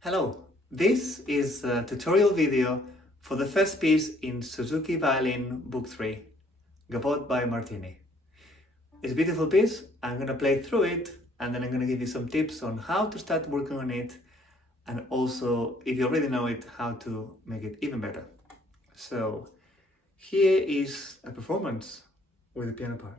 Hello, this is a tutorial video for the first piece in Suzuki Violin Book 3, Gavotte by Martini. It's a beautiful piece. I'm going to play through it and then I'm going to give you some tips on how to start working on it, and also, if you already know it, how to make it even better. So here is a performance with the piano part.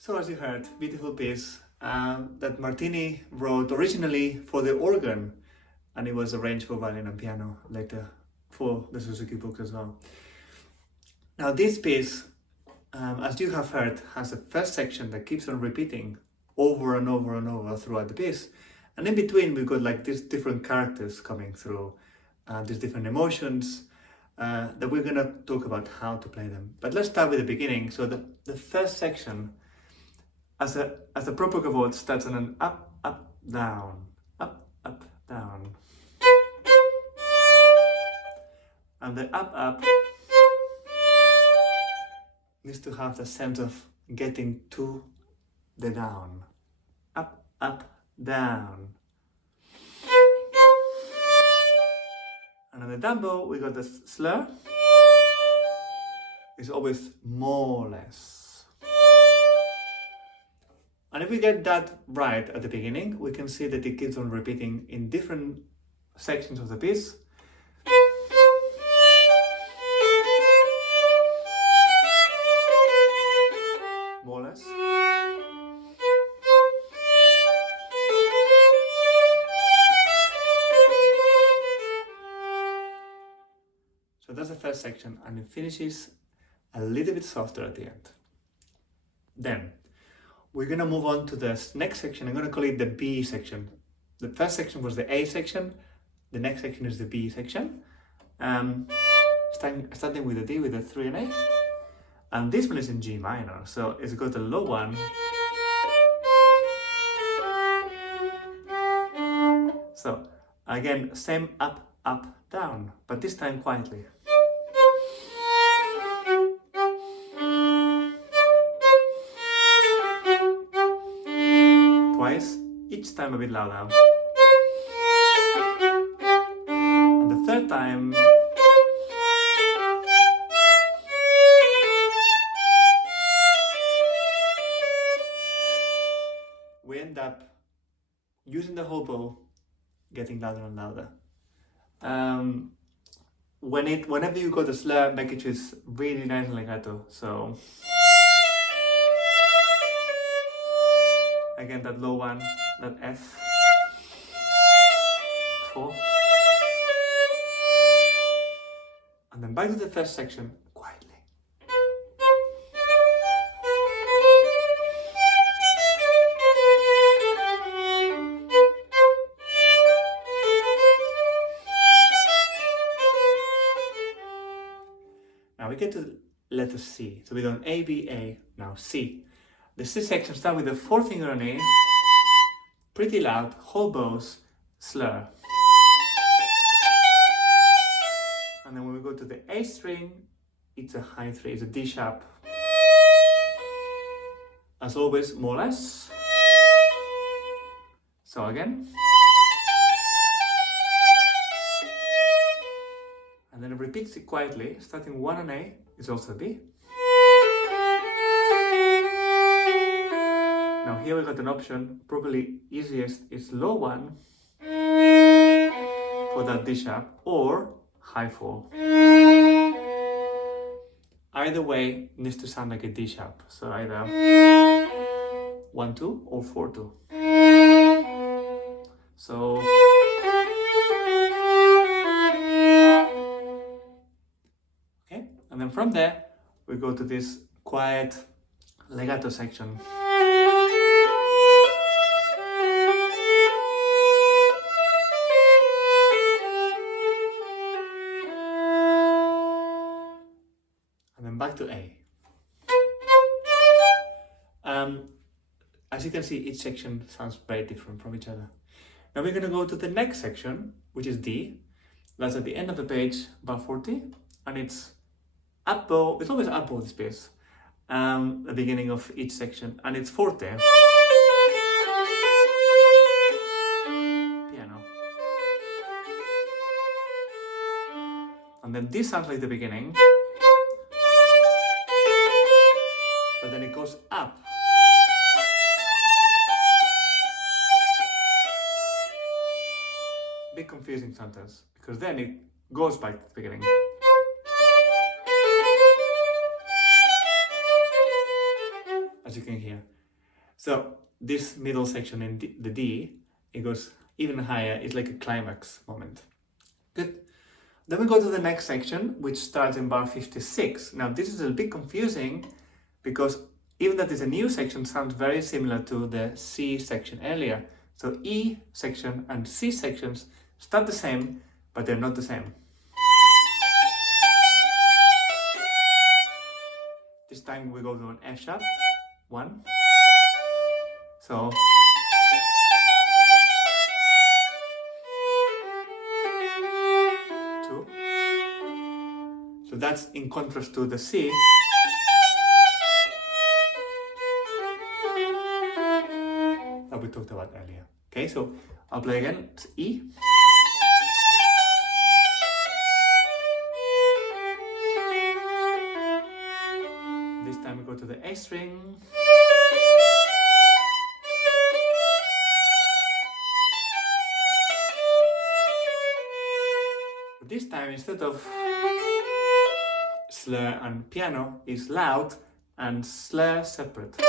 So as you heard, beautiful piece that Martini wrote originally for the organ, and it was arranged for violin and piano later for the Suzuki book as well. Now this piece, as you have heard, has a first section that keeps on repeating over and over and over throughout the piece, and in between we've got like these different characters coming through, these different emotions that we're going to talk about how to play them. But let's start with the beginning. So the first section, as a proper gavotte, starts on an up, up, down, down. And the up needs to have the sense of getting to the down. Up, down. And on the down bow, we got the slur. It's always more or less. And if we get that right at the beginning, we can see that it keeps on repeating in different sections of the piece. More or less. So that's the first section, and it finishes a little bit softer at the end. Then we're going to move on to the next section. I'm going to call it the B section. The first section was the A section. The next section is the B section. Starting with the D with the 3 and A. And this one is in G minor. So it's got a low one. So again, same up, up, down, but this time quietly. Twice, each time a bit louder. And the third time, we end up using the whole bow, getting louder and louder. Whenever you go to slur, make it just really nice and legato. So again, that low one, that F, 4, and then back to the first section quietly. Now we get to letter C. So we've done A, B, A, now C. The C section starts with the fourth finger on A, pretty loud, whole bows, slur. And then when we go to the A string, it's a high 3, it's a D sharp. As always, more or less. So again. And then it repeats it quietly, starting 1 on A, is also B. Now here we got an option, probably easiest is low 1 for that D sharp, or high 4. Either way needs to sound like a D sharp, so either 1-2 or 4-2. So okay, and then from there we go to this quiet legato section. And then back to A. As you can see, each section sounds very different from each other. Now we're going to go to the next section, which is D. That's at the end of the page, bar 40, and it's up bow. It's always up bow this piece, the beginning of each section, and it's forte. Piano. And then this sounds like the beginning, but then it goes up. Bit confusing sometimes, because then it goes back to the beginning. As you can hear. So this middle section in the D, it goes even higher. It's like a climax moment. Good. Then we go to the next section, which starts in bar 56. Now this is a bit confusing because even though there's a new section, sounds very similar to the C section earlier. So E section and C sections start the same, but they're not the same. This time we go to an F sharp, 1. So So that's in contrast to the C. That we talked about earlier. Okay, so I'll play again. It's E. This time we go to the A string. This time, instead of slur and piano, is loud and slur separate.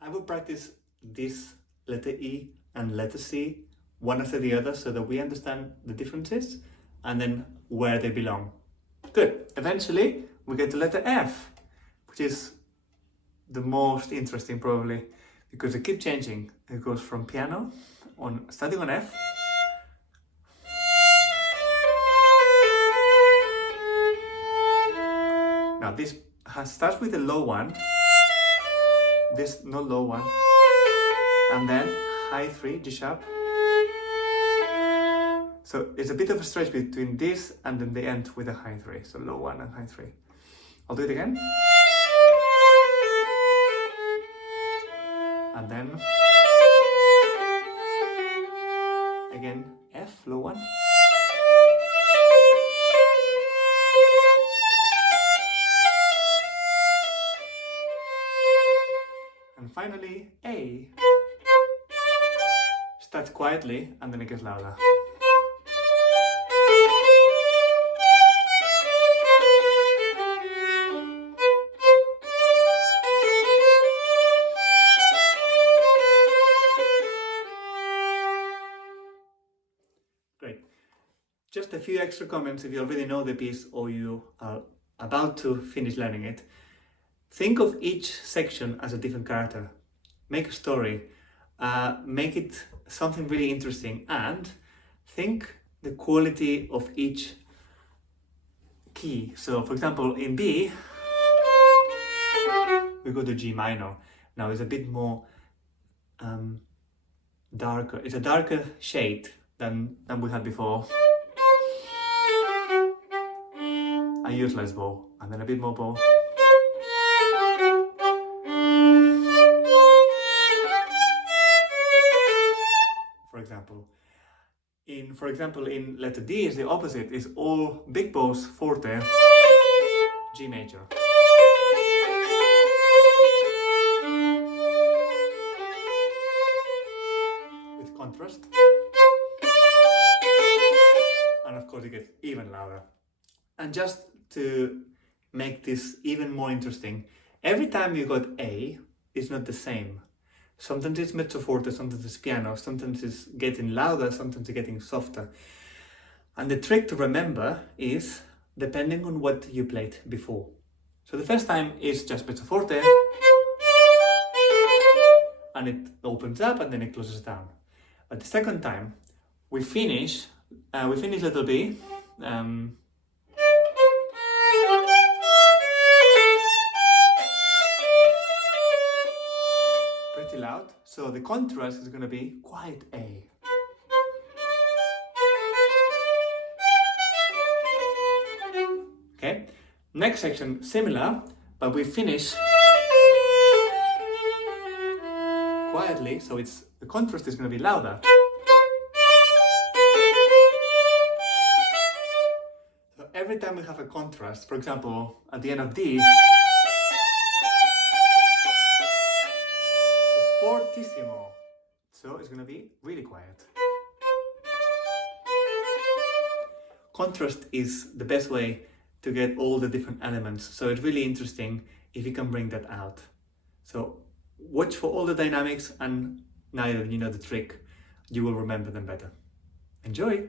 I will practice this letter E and letter C one after the other so that we understand the differences and then where they belong. Good. Eventually, we get to letter F, which is the most interesting probably, because they keep changing. It goes from piano on starting on F. Now this starts with a low one, this not low one, and then high 3, G sharp. So it's a bit of a stretch between this and then the end with a high 3, so low 1 and high 3. I'll do it again. And then again F, low 1. And finally A. Starts quietly and then it gets louder. Great. Just a few extra comments if you already know the piece or you are about to finish learning it. Think of each section as a different character. Make a story. Make it something really interesting, and think the quality of each key. So for example, in B, we go to G minor. Now it's a bit more darker. It's a darker shade than we had before. I use less bow, and then a bit more bow. For example, in letter D is the opposite, is all big bows, forte, G major. With contrast. And of course it gets even louder. And just to make this even more interesting, every time you got A, it's not the same. Sometimes it's mezzo forte, sometimes it's piano, sometimes it's getting louder, sometimes it's getting softer. And the trick to remember is depending on what you played before. So the first time is just mezzo forte, and it opens up and then it closes down. But the second time, we finish letter B, pretty loud, so the contrast is going to be quiet A. Okay, next section similar, but we finish quietly, so the contrast is going to be louder. So every time we have a contrast, for example, at the end of D, fortissimo, so it's going to be really quiet. Contrast is the best way to get all the different elements, so it's really interesting if you can bring that out. So watch for all the dynamics, and now that you know the trick, you will remember them better. Enjoy!